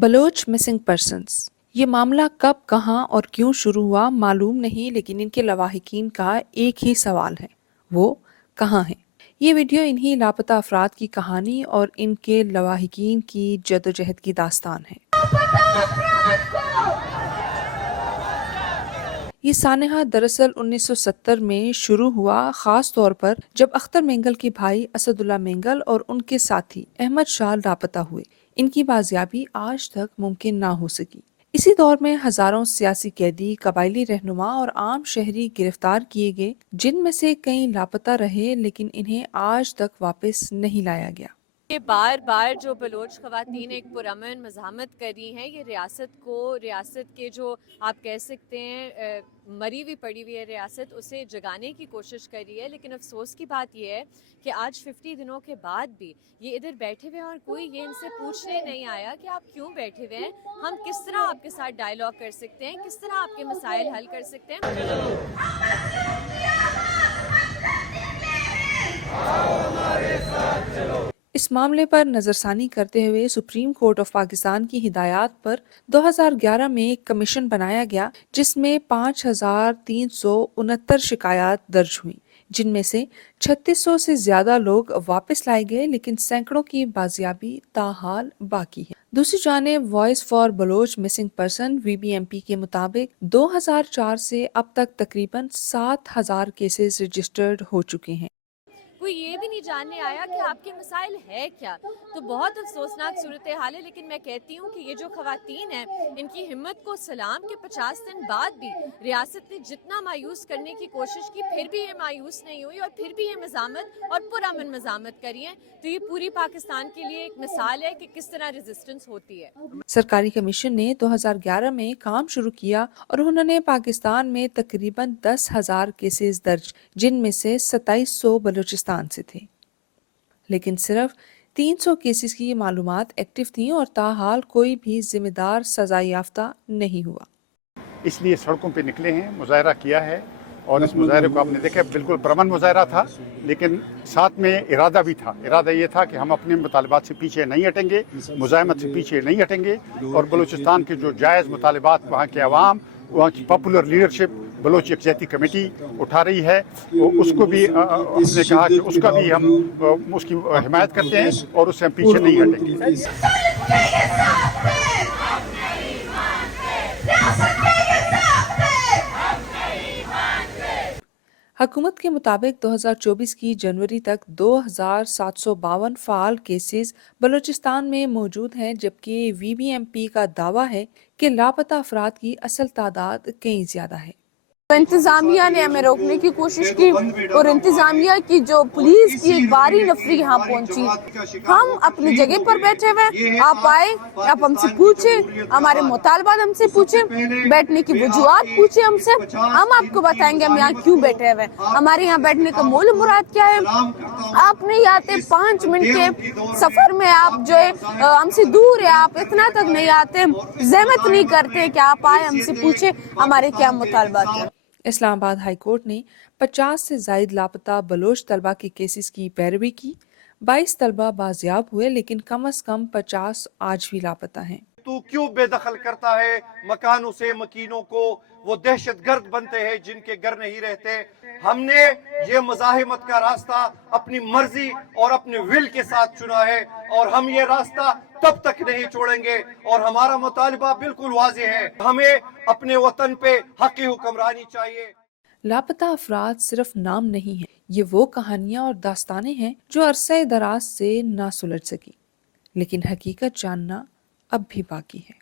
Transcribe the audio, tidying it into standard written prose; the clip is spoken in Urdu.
بلوچ مسنگ پرسنز، یہ معاملہ کب، کہاں اور کیوں شروع ہوا معلوم نہیں، لیکن ان کے لواحقین کا ایک ہی سوال ہے، وہ کہاں ہیں؟ یہ ویڈیو انہی لاپتہ افراد کی کہانی اور ان کے لواحقین کی جدوجہد کی داستان ہے۔ یہ سانحہ دراصل 1970 میں شروع ہوا، خاص طور پر جب اختر مینگل کے بھائی اسد اللہ مینگل اور ان کے ساتھی احمد شاہ لاپتہ ہوئے۔ ان کی بازیابی آج تک ممکن نہ ہو سکی۔ اسی دور میں ہزاروں سیاسی قیدی، قبائلی رہنما اور عام شہری گرفتار کیے گئے، جن میں سے کئی لاپتہ رہے لیکن انہیں آج تک واپس نہیں لایا گیا۔ یہ بار بار جو بلوچ خواتین ایک پرامن مزاحمت کر رہی ہیں، یہ ریاست کے جو آپ کہہ سکتے ہیں مری ہوئی پڑی ہوئی ہے ریاست، اسے جگانے کی کوشش کر رہی ہے۔ لیکن افسوس کی بات یہ ہے کہ آج 50 دنوں کے بعد بھی یہ ادھر بیٹھے ہوئے ہیں اور کوئی یہ ان سے پوچھنے نہیں آیا کہ آپ کیوں بیٹھے ہوئے ہیں، ہم کس طرح آپ کے ساتھ ڈائیلاگ کر سکتے ہیں، کس طرح آپ کے مسائل حل کر سکتے ہیں۔ اس معاملے پر نظر ثانی کرتے ہوئے سپریم کورٹ آف پاکستان کی ہدایات پر 2011 میں ایک کمیشن بنایا گیا، جس میں 5369 شکایات درج ہوئیں، جن میں سے 3600 سے زیادہ لوگ واپس لائے گئے، لیکن سینکڑوں کی بازیابی تاحال باقی ہے۔ دوسری جانب voice for Baloch missing person VBMP کے مطابق 2004 سے اب تک تقریباً 7000 کیسز رجسٹرڈ ہو چکے ہیں۔ کوئی یہ بھی نہیں جاننے آیا کہ آپ کے مسائل ہے کیا، تو بہت افسوسناک صورتحال ہے۔ لیکن میں کہتی ہوں کہ یہ جو خواتین ہیں، ان کی ہمت کو سلام کہ 50 دن بعد بھی ریاست نے جتنا مایوس کرنے کی کوشش کی، پھر بھی یہ مایوس نہیں ہوئی اور پھر بھی یہ مزاحمت اور پرامن مزاحمت کری ہیں۔ تو یہ پوری پاکستان کے لیے ایک مثال ہے کہ کس طرح ریزسٹنس ہوتی ہے۔ سرکاری کمیشن نے 2011 میں کام شروع کیا اور انہوں نے پاکستان میں تقریباً 10,000 کیسز درج، جن میں سے 2700 بلوچستان سے تھے، لیکن صرف 300 کیسز کی معلومات ایکٹیو تھیں اور تاحال کوئی بھی ذمہ دار سزا یافتہ نہیں ہوا۔ اس لیے سڑکوں پہ نکلے ہیں، مظاہرہ کیا ہے، اور اس مظاہرے کو آپ نے دیکھا بالکل پرامن مظاہرہ تھا، لیکن ساتھ میں ارادہ بھی تھا۔ ارادہ یہ تھا کہ ہم اپنے مطالبات سے پیچھے نہیں ہٹیں گے، مزاحمت سے پیچھے نہیں ہٹیں گے، اور بلوچستان کے جو جائز مطالبات وہاں کے عوام، وہاں کی پاپولر لیڈرشپ، بلوچ یکجہتی کمیٹی اٹھا رہی ہے، اس کو بھی ہم نے کہا کہ اس کا بھی ہم اس کی حمایت کرتے ہیں اور اس سے ہم پیچھے نہیں ہٹیں گے۔ حکومت کے مطابق 2024 کی جنوری تک 2752 فعال کیسز بلوچستان میں موجود ہیں، جبکہ VBMP کا دعویٰ ہے کہ لاپتہ افراد کی اصل تعداد کہیں زیادہ ہے۔ انتظامیہ نے ہمیں روکنے کی کوشش کی اور انتظامیہ کی جو پولیس کی ایک باری نفری یہاں پہنچی۔ ہم اپنی جگہ پر بیٹھے ہوئے، آپ آئے، آپ ہم سے پوچھیں، ہمارے مطالبات ہم سے پوچھیں، بیٹھنے کی وجوہات پوچھیں ہم سے، ہم آپ کو بتائیں گے ہم یہاں کیوں بیٹھے ہوئے، ہمارے یہاں بیٹھنے کا مول مراد کیا ہے۔ آپ نہیں آتے 5 منٹ کے سفر میں، آپ جو ہے ہم سے دور ہے، آپ اتنا تک نہیں آتے، زحمت نہیں کرتے کہ آپ آئے ہم سے پوچھیں ہمارے کیا مطالبات ہیں۔ اسلام آباد ہائی کورٹ نے 50 سے زائد لاپتہ بلوچ طلبہ کے کیسز کی پیروی کی۔ 22 طلبہ بازیاب ہوئے، لیکن کم از کم 50 آج بھی لاپتہ ہیں۔ تو کیوں بے دخل کرتا ہے مکانوں سے مکینوں کو؟ وہ دہشت گرد بنتے ہیں جن کے گھر نہیں رہتے۔ ہم نے یہ مزاحمت کا راستہ اپنی مرضی اور اپنے ول کے ساتھ چنا ہے، اور ہم یہ راستہ تب تک نہیں چھوڑیں گے، اور ہمارا مطالبہ بالکل واضح ہے، ہمیں اپنے وطن پہ حقی حکمرانی چاہیے۔ لاپتہ افراد صرف نام نہیں ہیں، یہ وہ کہانیاں اور داستانیں ہیں جو عرصہ دراز سے نہ سلجھ سکی، لیکن حقیقت جاننا اب بھی باقی ہے۔